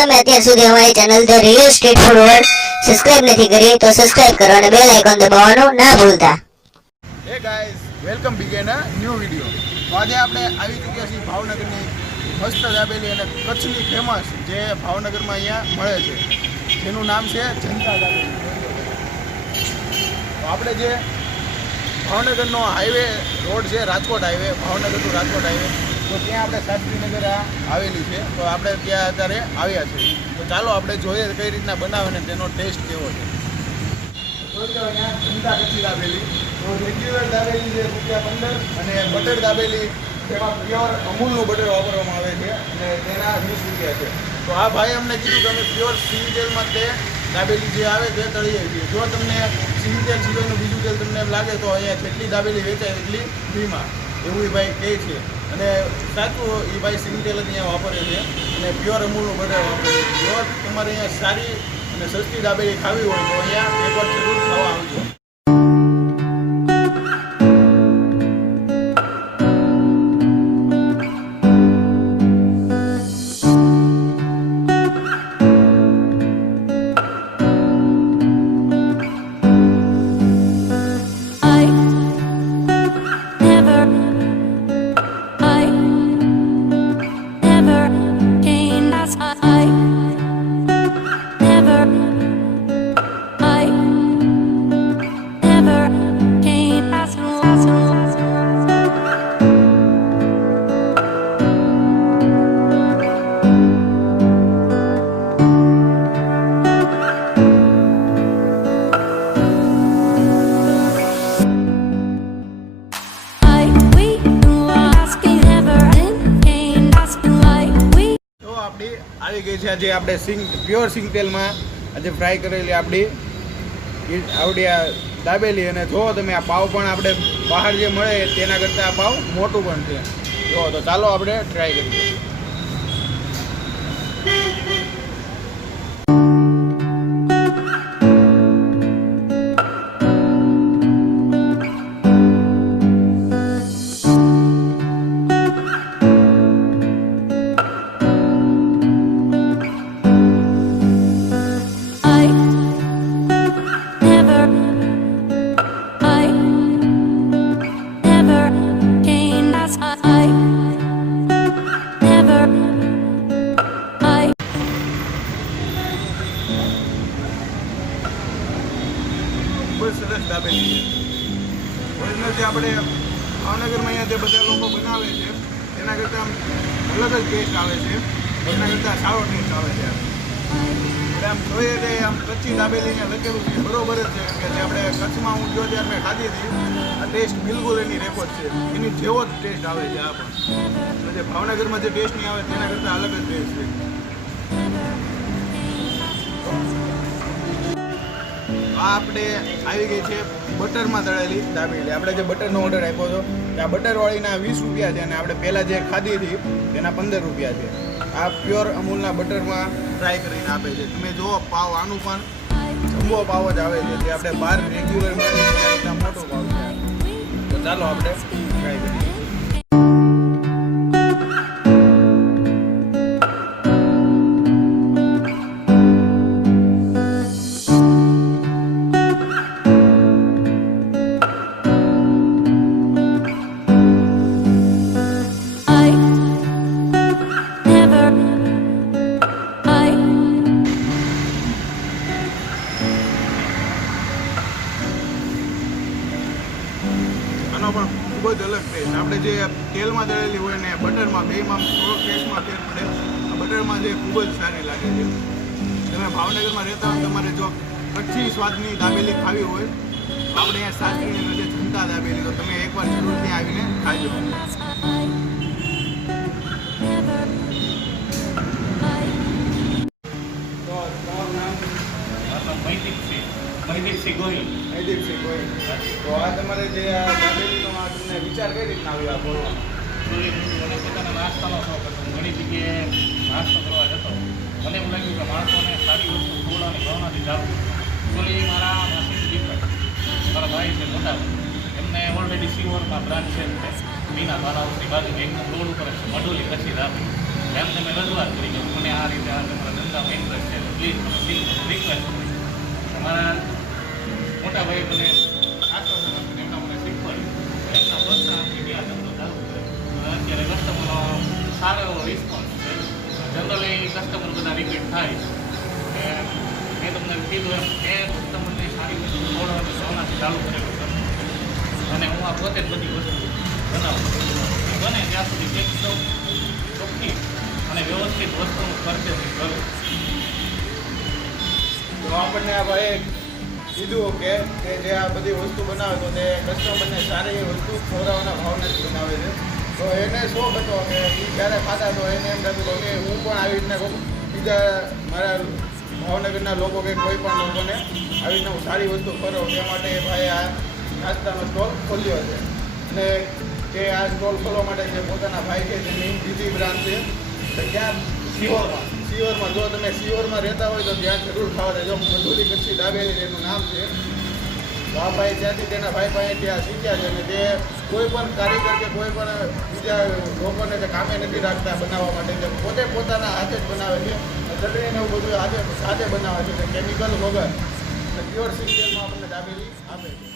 તમે અત્યાર સુધી અમારી channel the real street food world subscribe નથી કરી તો સબસ્ક્રાઇબ કરો અને બેલ આઇકોન દબાવવાનું ના ભૂલતા. Hey guys, welcome began a new video. તો આજે આપણે આવી ચૂક્યા છીએ ભાવનગરની મસ્ત દાબેલી અને કચ્છની ફેમસ જે ભાવનગરમાં અહીંયા મળે છે, જેનું નામ છે જનતા દાબેલી. તો આપણે જે ભાવનગરનો હાઈવે રોડ છે, Rajkot highway, Bhavnagar to Rajkot highway, તો ત્યાં આપણે શાસ્ત્રીનગર આવેલી છે. તો આપણે ત્યાં અત્યારે આવ્યા છીએ. તો ચાલો આપણે જોઈએ કઈ રીતના બનાવે ને તેનો ટેસ્ટ કેવો છે. તો અહીંયા જનતા કચ્છી દાબેલી, તો રેગ્યુલર દાબેલી છે ₹15 અને બટર દાબેલી તેમાં પ્યોર અમૂલનું બટર વાપરવામાં આવે છે અને તેના ₹20 છે. તો આ ભાઈ અમને કીધું કે અમે પ્યોર સિંગ તેલમાં તે દાબેલી જે આવે તે તળીએ છીએ. જો તમને સિંગ તેલ સિવાયનું બીજું તેલ તમને એમ લાગે તો અહીંયા જેટલી દાબેલી વેચાય એટલી ફ્રીમાં, એવું એ ભાઈ કહે છે. અને સાચું, એ ભાઈ સિંગ તેલ જ અહીંયા વાપરે છે અને પ્યોર અમૂલનું બટર વાપરે છે. જો તમારે અહીંયા સારી અને સસ્તી દાબેલી ખાવી હોય તો અહીંયા એકવાર જરૂર ખાવા આવજો. આવી ગઈ છે આજે આપણે પ્યોર સિંગ તેલમાં આજે ફ્રાય કરેલી આપણી આવડી આ દાબેલી. અને જો તમે આ પાવ પણ આપણે બહાર જે મળે તેના કરતાં આ પાવ મોટું પણ છે. જો તો ચાલો આપણે ટ્રાય કરીએ. સરસ દાબેલી છે. ઓરિજિનલ જે આપણે ભાવનગરમાં અહીંયા જે બધા લોકો બનાવે છે એના કરતાં અલગ જ ટેસ્ટ આવે છે, એના કરતાં સારો ટેસ્ટ આવે છે. એટલે આમ જોઈએ કે આમ કચ્છી દાબેલીને લખેલું છે બરોબર જ છે, કે જે આપણે કચ્છમાં હું જો ત્યારે મેં ખાધી હતી, આ ટેસ્ટ બિલકુલ એની રેકોર્ડ છે, એની જેવો જ ટેસ્ટ આવે છે. આ પણ જે ભાવનગરમાં જે ટેસ્ટ નહીં આવે તેના કરતાં અલગ જ ટેસ્ટ છે. આ આપણે આવી ગઈ છે બટરમાં તળેલી દાબેલી. આપણે જે બટરનો ઓર્ડર આપ્યો હતો આ બટરવાળીના ₹20 છે અને આપણે પહેલાં જે ખાધી હતી તેના ₹15 છે. આ પ્યોર અમૂલના બટરમાં ફ્રાય કરીને આપે છે. તમે જુઓ પાવ, આનું પણ જમ્બો પાવ જ આવે છે, જે આપણે બહાર રેગ્યુલર મળે ત્યાં મોટો પાવ છે. તો ચાલો આપણે ટ્રાય કરીએ. પણ ખૂબ જ અલગ ટેસ્ટ. આપણે જે તેલમાં તળેલી હોય ને બટરમાં, બેમાં થોડોક ટેસ્ટમાં ફેર પડે. આ બટરમાં જે ખૂબ જ સારી લાગે છે. તમે ભાવનગરમાં રહેતા હોય, તમારે જો કચ્છી સ્વાદની દાબેલી ખાવી હોય તો આપણે અહીંયા શાસ્ત્રીનગર જે જનતા દાબેલી, તો તમે એકવાર જરૂર ત્યાં આવીને ખાજો. તો તમારું નામ? મહીદીપસિંહ ગોહિલ. તો આ તમારે જે આ દાબેલીનો તમને વિચાર કઈ રીતના આવ્યો આ બોલવાનો? મને પોતાના નાસ્તાનો શોખ હતો. ઘણી જગ્યાએ નાસ્તો કરવા જતો. મને એવું લાગ્યું કે માણસોને સારી વસ્તુ ખવડાવવાની ભાવનાથી જાણવું. એકચ્યુઅલી મારા માસીની દીકરા, મારા ભાઈ છે મોટા, એમને ઓલરેડી સિવરમાં બ્રાન્ચ છે મીના ધારાઉસની બાજુ એકદમ રોડ ઉપર છે મઢોલી કચ્છી દાબેલી. એમને મેં રજૂઆત કરી કે મને આ રીતે આ તમારા ધંધામાં ઇન્ટરેસ્ટ છે તો પ્લીઝ રિક્વેસ્ટ કરું તમારા મોટા ભાઈ મને આશ્વાસન આપીને એમના મને શીખવાડ્યું એમના પ્રોત્સાહનથી મેં આ ધંધો ચાલુ કર્યો અત્યારે કસ્ટમરનો સારો એવો રિસ્પોન્સ છે જનરલી કસ્ટમર બધા રિપીટ થાય કે મેં તમને કીધું એમ એ કસ્ટમરને સારી વસ્તુ ખવડાવવાની ભાવનાથી ચાલુ કરેલું છે અને હું આ પોતે જ બધી વસ્તુ બનાવું બને ત્યાં સુધી એકદમ ચોખ્ખી અને વ્યવસ્થિત વસ્તુનું પરચેસિંગ કરું. તો આપણને આ ભાઈએ કીધું કે જે આ બધી વસ્તુ બનાવે તો તે કસ્ટમરને સારી વસ્તુ ખવડાવવાના ભાવનાથી બનાવે છે. તો એને શોખ હતો કે એ જ્યારે ખાતા તો એને એમ થતું કે હું પણ આવી રીતના બીજા મારા ભાવનગરના લોકો કે કોઈ પણ લોકોને આવી રીતના હું સારી વસ્તુ ખવડાવું તે માટે ભાઈ આ નાસ્તાનો સ્ટોલ ખોલ્યો છે. અને જે આ સ્ટોલ ખોલવા માટે જે પોતાના ભાઈ છે જેની બીજી બ્રાન્ચ છે તો ત્યાં સિહોરમાં જો તમે સિહોરમાં રહેતા હોય તો ત્યાં જરૂર ખાવા જો મંજૂરી કચ્છી દાબેલી એનું નામ છે. તો આ ભાઈ ત્યાંથી તેના ભાઈ પાસે ત્યાં શીખ્યા છે અને તે કોઈ પણ કારીગર કે કોઈ પણ બીજા લોકોને તે કામે નથી રાખતા બનાવવા માટે તે પોતે પોતાના હાથે જ બનાવે છે. ચટણીને એવું બધું હાથે બનાવે છે કેમિકલ વગર પ્યોર સિંગલમાં આપણને દાબેલી આપે છે.